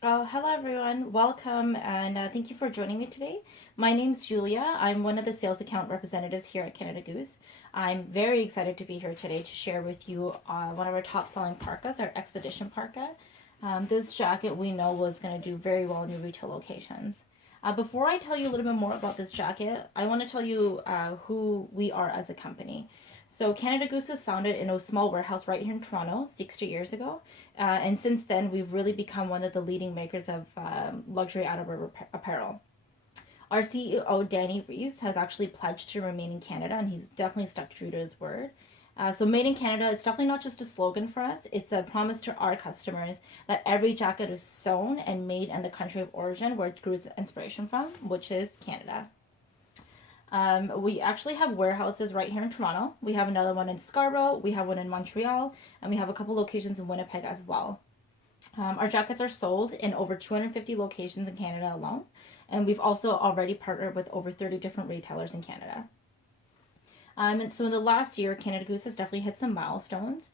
Hello everyone, welcome and thank you for joining me today. My name's Julia. I'm one of the sales account representatives here at Canada Goose. I'm very excited to be here today to share with you one of our top selling parkas, our Expedition Parka. This jacket we know was going to do very well in your retail locations. Before I tell you a little bit more about this jacket, I want to tell you who we are as a company. So Canada Goose was founded in a small warehouse right here in Toronto 60 years ago. And since then, we've really become one of the leading makers of luxury outerwear apparel. Our CEO, Danny Rees, has actually pledged to remain in Canada, and he's definitely stuck true to his word. So, Made in Canada, it's definitely not just a slogan for us, it's a promise to our customers that every jacket is sewn and made in the country of origin where it grew its inspiration from, which is Canada. We actually have warehouses right here in Toronto. We have another one in Scarborough, we have one in Montreal, and we have a couple locations in Winnipeg as well. Our jackets are sold in over 250 locations in Canada alone, and we've also already partnered with over 30 different retailers in Canada. And so in the last year, Canada Goose has definitely hit some milestones.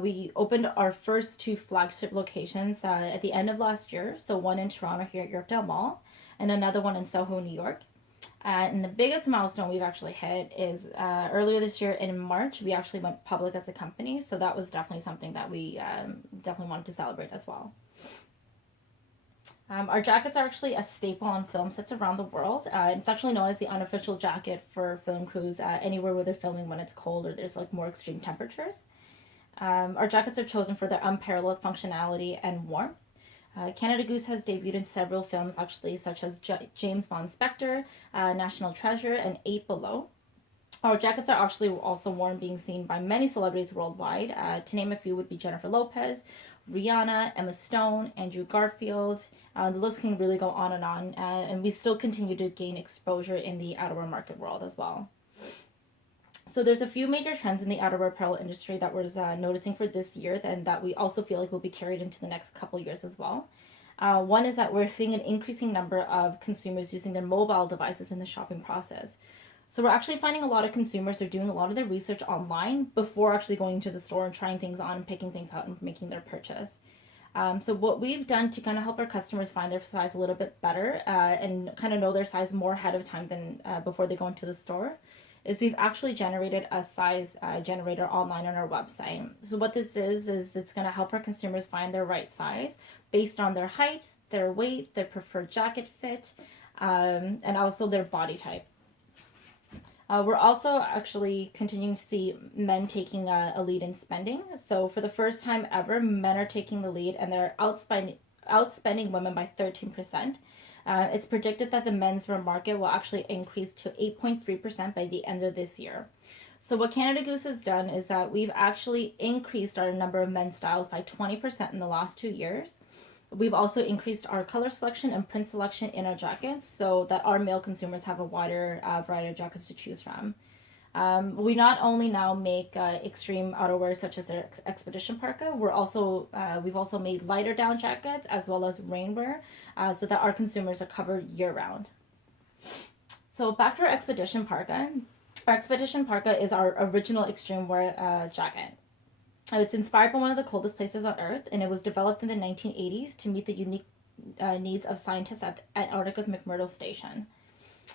We opened our first two flagship locations at the end of last year, so one in Toronto here at Yorkdale Mall, and another one in Soho, New York. And the biggest milestone we've actually hit is earlier this year in March, we actually went public as a company. So that was definitely something that we definitely wanted to celebrate as well. Our jackets are actually a staple on film sets around the world. It's actually known as the unofficial jacket for film crews anywhere where they're filming when it's cold or there's like more extreme temperatures. Our jackets are chosen for their unparalleled functionality and warmth. Canada Goose has debuted in several films, actually, such as James Bond Spectre, National Treasure, and Eight Below. Our jackets are actually also worn, being seen by many celebrities worldwide. To name a few would be Jennifer Lopez, Rihanna, Emma Stone, Andrew Garfield. The list can really go on, and we still continue to gain exposure in the outerwear market world as well. So there's a few major trends in the outerwear apparel industry that we're noticing for this year and that we also feel like will be carried into the next couple years as well. One is that we're seeing an increasing number of consumers using their mobile devices in the shopping process. So we're actually finding a lot of consumers are doing a lot of their research online before actually going to the store and trying things on and picking things out and making their purchase. So what we've done to kind of help our customers find their size a little bit better and kind of know their size more ahead of time than before they go into the store is we've actually generated a size generator online on our website. So what this is it's going to help our consumers find their right size based on their height, their weight, their preferred jacket fit, and also their body type. We're also actually continuing to see men taking a lead in spending. So for the first time ever, men are taking the lead and they're outspending women by 13%. It's predicted that the menswear market will actually increase to 8.3% by the end of this year. So what Canada Goose has done is that we've actually increased our number of men's styles by 20% in the last 2 years. We've also increased our color selection and print selection in our jackets so that our male consumers have a wider variety of jackets to choose from. We not only now make extreme outerwear such as our Expedition Parka, we've also made lighter down jackets as well as rainwear so that our consumers are covered year round. So back to our Expedition Parka. Our Expedition Parka is our original extreme wear jacket. It's inspired by one of the coldest places on Earth, and it was developed in the 1980s to meet the unique needs of scientists at Antarctica's McMurdo Station.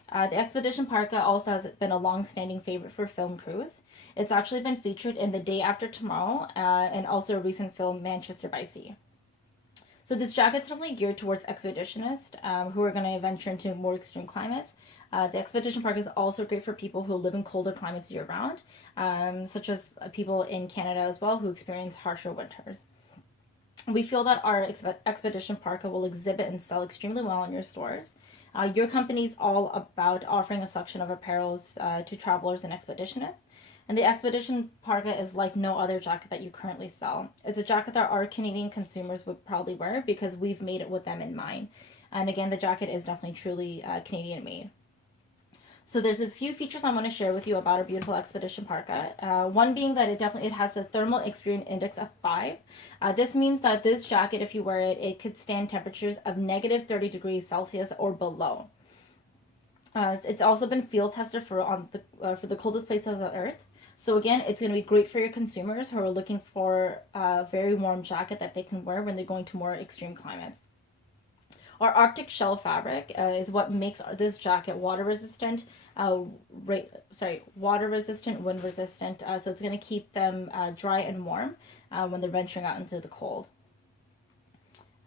The Expedition Parka also has been a long-standing favorite for film crews. It's actually been featured in The Day After Tomorrow and also a recent film, Manchester by Sea. So this jacket's definitely geared towards expeditionists who are going to venture into more extreme climates. The Expedition Parka is also great for people who live in colder climates year-round, such as people in Canada as well who experience harsher winters. We feel that our Expedition Parka will exhibit and sell extremely well in your stores. Your company is all about offering a selection of apparels to travelers and expeditionists. And the Expedition Parka is like no other jacket that you currently sell. It's a jacket that our Canadian consumers would probably wear because we've made it with them in mind. And again, the jacket is definitely truly Canadian made. So there's a few features I want to share with you about our beautiful Expedition Parka. One being that it has a thermal experience index of 5. This means that this jacket, if you wear it, it could stand temperatures of negative 30 degrees Celsius or below. It's also been field tested for the coldest places on Earth. So again, it's going to be great for your consumers who are looking for a very warm jacket that they can wear when they're going to more extreme climates. Our Arctic shell fabric is what makes this jacket water resistant, water resistant, wind resistant. So it's going to keep them dry and warm when they're venturing out into the cold.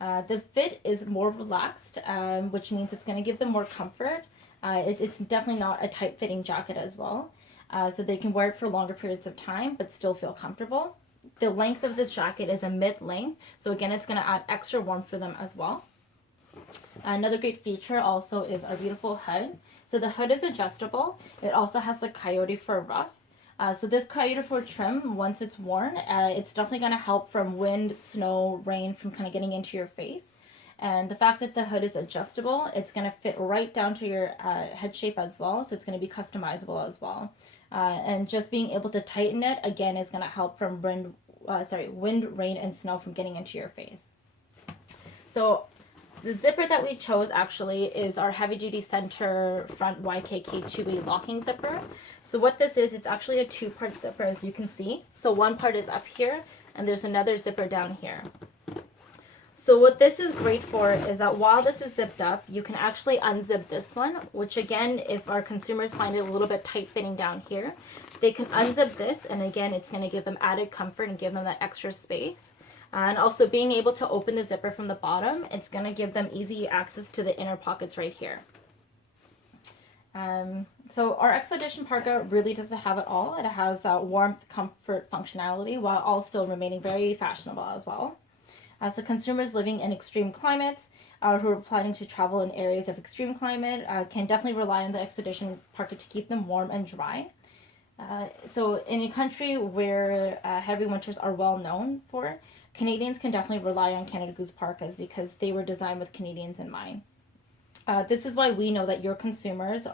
The fit is more relaxed, which means it's going to give them more comfort. It's definitely not a tight fitting jacket as well. So they can wear it for longer periods of time but still feel comfortable. The length of this jacket is a mid-length, so again it's going to add extra warmth for them as well. Another great feature also is our beautiful hood. So the hood is adjustable. It also has the coyote fur ruff. So this coyote fur trim, once it's worn, it's definitely going to help from wind, snow, rain from kind of getting into your face. And the fact that the hood is adjustable, it's going to fit right down to your head shape as well. So it's going to be customizable as well. And just being able to tighten it, again, is going to help from wind, rain, and snow from getting into your face. So the zipper that we chose actually is our heavy duty center front YKK 2-way locking zipper. So what this is, it's actually a two-part zipper, as you can see. So one part is up here and there's another zipper down here. So what this is great for is that while this is zipped up, you can actually unzip this one, which again, if our consumers find it a little bit tight fitting down here, they can unzip this, and again, it's going to give them added comfort and give them that extra space. And also being able to open the zipper from the bottom, it's going to give them easy access to the inner pockets right here. So our Expedition Parka really doesn't have it all. It has warmth, comfort, functionality, while all still remaining very fashionable as well. So consumers living in extreme climates who are planning to travel in areas of extreme climate can definitely rely on the Expedition Parka to keep them warm and dry. So in a country where heavy winters are well known for, Canadians can definitely rely on Canada Goose parkas because they were designed with Canadians in mind. This is why we know that your consumers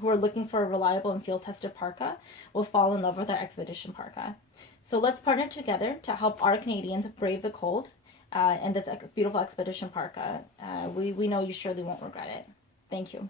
who are looking for a reliable and field-tested parka will fall in love with our Expedition Parka. So let's partner together to help our Canadians brave the cold and this beautiful Expedition Parka. We know you surely won't regret it. Thank you.